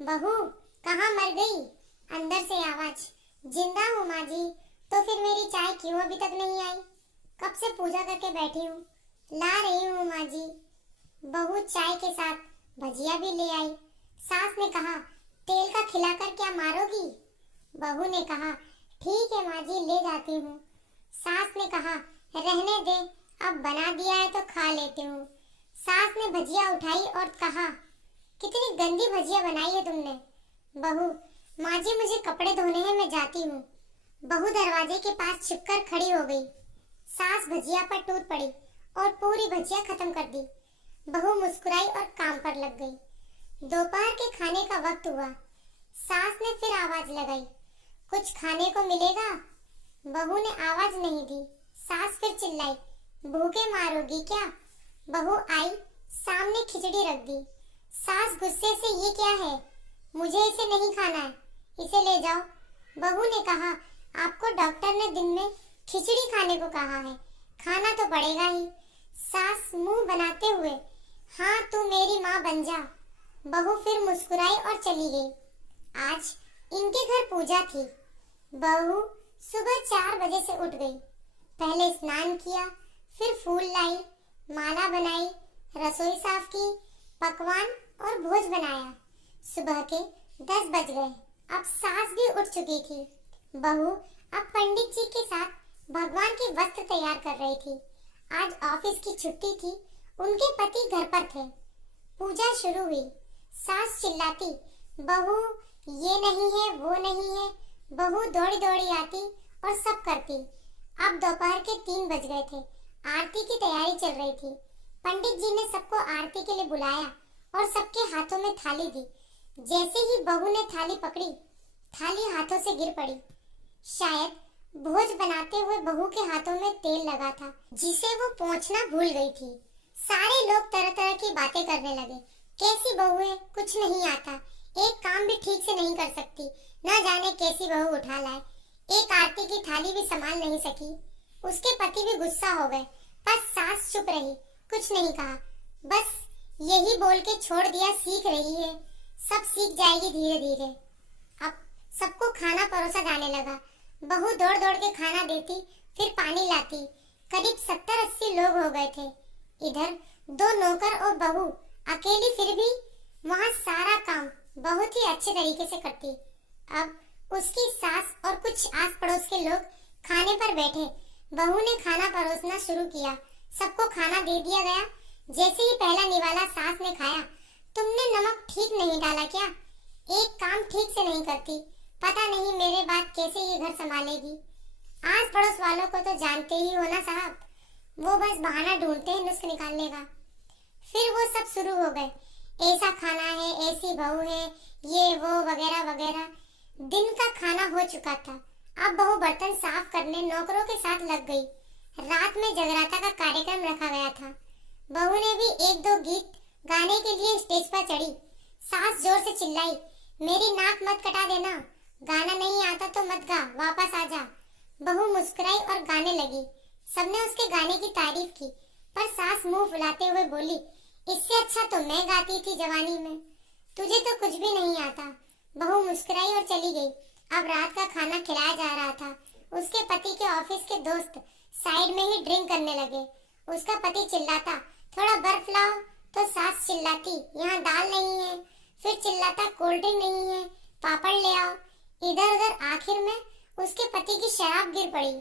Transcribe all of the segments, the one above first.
बहू, कहाँ मर गई? अंदर से आवाज। जिंदा हूँ माँ जी। तो फिर मेरी चाय क्यों अभी तक नहीं आई? कब से पूजा करके बैठी हूँ, ला रही हूँ माँ जी। बहू चाय के साथ भजिया भी ले आई। सास ने कहा, तेल का खिलाकर क्या मारोगी? बहू ने कहा, ठीक है माँ जी, ले जाती हूँ। सास ने कहा, रहने दे, अब बना दिया है तो खा लेती हूँ। सास ने भजिया उठाई और कहा, कितनी गंदी भजिया बनाई है तुमने। बहू, माँ जी मुझे कपड़े धोने हैं, मैं जाती हूँ। बहू दरवाजे के पास छिपकर खड़ी हो गई। सास भजिया पर टूट पड़ी और पूरी भजिया खत्म कर दी। बहू मुस्कुराई और काम पर लग गई। दोपहर के खाने का वक्त हुआ। सास ने फिर आवाज लगाई, कुछ खाने को मिलेगा? बहू ने आवाज नहीं दी। सास फिर चिल्लाई, भूखे मारोगी क्या? बहू आई, सामने खिचड़ी रख दी। सास गुस्से से, ये क्या है? मुझे इसे नहीं खाना है, इसे ले जाओ। बहू ने कहा, आपको डॉक्टर ने दिन में खिचड़ी खाने को कहा है, खाना तो पड़ेगा ही। सास मुंह बनाते हुए, हाँ तू मेरी माँ बन जा। बहू फिर मुस्कुराई और चली गई। आज इनके घर पूजा थी। बहू सुबह 4 बजे से उठ गई। पहले स्नान किया, फिर फूल लाई, माला बनाई, रसोई साफ की, पकवान और भोज बनाया। सुबह के 10 बज गए। अब सास भी उठ चुकी थी। बहू अब पंडित जी के साथ भगवान के वस्त्र तैयार कर रही थी। आज ऑफिस की छुट्टी थी, उनके पति घर पर थे। पूजा शुरू हुई। सास चिल्लाती, बहू ये नहीं है, वो नहीं है। बहू दौड़ी दौड़ी आती और सब करती। अब दोपहर के 3 बज गए थे। आरती की तैयारी चल रही थी। पंडित जी ने सबको आरती के लिए बुलाया और सबके हाथों में थाली दी। जैसे ही बहू ने थाली पकड़ी, थाली हाथों से गिर पड़ी। शायद भोज बनाते हुए बहू के हाथों में तेल लगा था, जिसे वो पोंछना भूल गई थी। सारे लोग तरह तरह की बातें करने लगे। कैसी बहू है, कुछ नहीं आता, एक काम भी ठीक से नहीं कर सकती, न जाने कैसी बहू उठा लाए। एक आरती की थाली भी संभाल नहीं सकी। उसके पति भी गुस्सा हो गए, पर सास चुप रही, कुछ नहीं कहा। बस यही बोल के छोड़ दिया, सीख रही है, सब सीख जाएगी धीरे धीरे। अब सबको खाना परोसा जाने लगा। बहू दौड़ दौड़ के खाना देती, फिर पानी लाती। करीब 70-80 लोग हो गए थे। इधर 2 नौकर और बहू अकेली, फिर भी वहाँ सारा काम बहुत ही अच्छे तरीके से करती। अब उसकी सास और कुछ आस पड़ोस के लोग खाने पर बैठे। बहू ने खाना परोसना शुरू किया। सबको खाना दे दिया गया। जैसे ही पहला निवाला सास ने खाया, तुमने नमक ठीक नहीं डाला क्या? एक काम ठीक से नहीं करती, पता नहीं मेरे बाद कैसे ये घर संभालेगी। आस पड़ोस वालों को तो जानते ही हो ना साहब, वो बस बहाना ढूंढते हैं नुस्ख निकालने का। फिर वो सब शुरू हो गए, ऐसा खाना है, ऐसी बहू है, ये वो वगैरह वगैरह। दिन का खाना हो चुका था। अब बहू बर्तन साफ करने नौकरों के साथ लग गई। रात में जगराता का कार्यक्रम रखा गया था। बहू ने भी 1-2 गीत गाने के लिए स्टेज पर चढ़ी। सास जोर से चिल्लाई, मेरी नाक मत कटा देना, गाना नहीं आता तो मत गा, वापस आ जा। बहू मुस्कुराई और गाने लगी। सबने उसके गाने की तारीफ की, पर सास मुंह फुलाते हुए बोली, इससे अच्छा तो मैं गाती थी जवानी में, तुझे तो कुछ भी नहीं आता। बहू मुस्कुराई और चली गई। अब रात का खाना खिलाया जा रहा था। उसके पति के ऑफिस के दोस्त साइड में ही ड्रिंक करने लगे। उसका पति चिल्लाता, थोड़ा बर्फ लाओ, तो सास चिल्लाती, यहाँ दाल नहीं है। फिर चिल्लाता, कोल्ड ड्रिंक नहीं है, पापड़ ले आओ। इधर उधर आखिर में उसके पति की शराब गिर पड़ी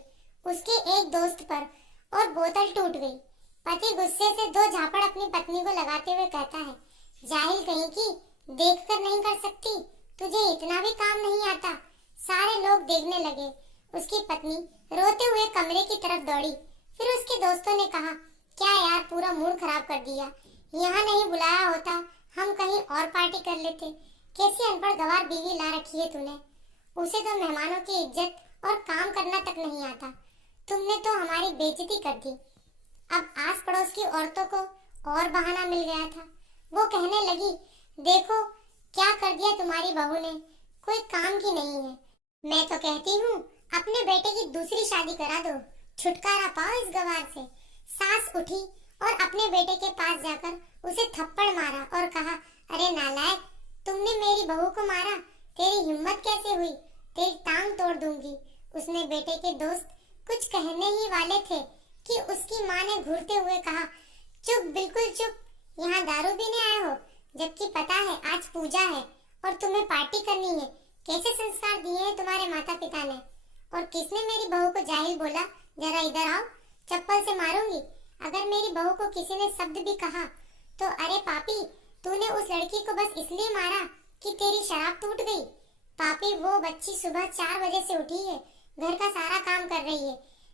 उसके एक दोस्त पर और बोतल टूट गई। पति गुस्से से 2 झापड़ अपनी पत्नी को लगाते हुए कहता है, जाहिल कहीं की, देखकर नहीं कर सकती, तुझे इतना भी काम नहीं आता। सारे लोग देखने लगे। उसकी पत्नी रोते हुए कमरे की तरफ दौड़ी। फिर उसके दोस्तों ने कहा, क्या यार, पूरा मूड खराब कर दिया, यहाँ नहीं बुलाया होता, हम कहीं और पार्टी कर लेते। कैसी अनपढ़ गंवार बीवी ला रखी है तूने, उसे तो मेहमानों की इज्जत और काम करना तक नहीं आता। तुमने तो हमारी बेइज्जती कर दी। अब आस पड़ोस की औरतों को और बहाना मिल गया था। वो कहने लगी, देखो क्या कर दिया तुम्हारी बहू ने, कोई काम की नहीं है। मैं तो कहती हूँ अपने बेटे की दूसरी शादी करा दो, छुटकारा पाओ इस गंवार से। सास उठी और अपने बेटे के पास जाकर उसे थप्पड़ मारा और कहा, अरे नालायक, तुमने मेरी बहू हिम्मत कैसे हुई, तेरी टांग तोड़ दूंगी। उसने बेटे के दोस्त कुछ कहने ही वाले थे कि उसकी माँ ने घूरते हुए कहा, चुप, बिल्कुल चुप, यहाँ दारू पीने आए हो, जबकि पता है आज पूजा है और तुम्हें पार्टी करनी है। कैसे संस्कार दिए हैं तुम्हारे माता पिता ने? और किसने मेरी बहू को जाहिल बोला? जरा इधर आओ, चप्पल से मारूंगी अगर मेरी बहू को किसी ने शब्द भी कहा तो। अरे पापी, तूने उस लड़की को बस इसलिए मारा कि तेरी शराब टूट गई। पापी, वो बच्ची सुबह 4 बजे से उठी है, घर का सारा काम कर रही है,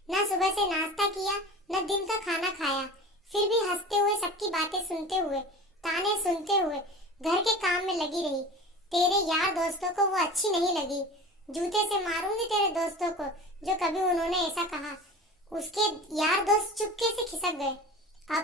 ना सुबह से नाश्ता किया न दिन का खाना खाया, फिर भी हंसते हुए सबकी बातें सुनते हुए, ताने सुनते हुए घर के काम में लगी रही। तेरे यार दोस्तों को वो अच्छी नहीं लगी। जूते से मारूंगी तेरे दोस्तों को जो कभी उन्होंने ऐसा कहा। उसके यार दोस्त चुपके से खिसक गए। अब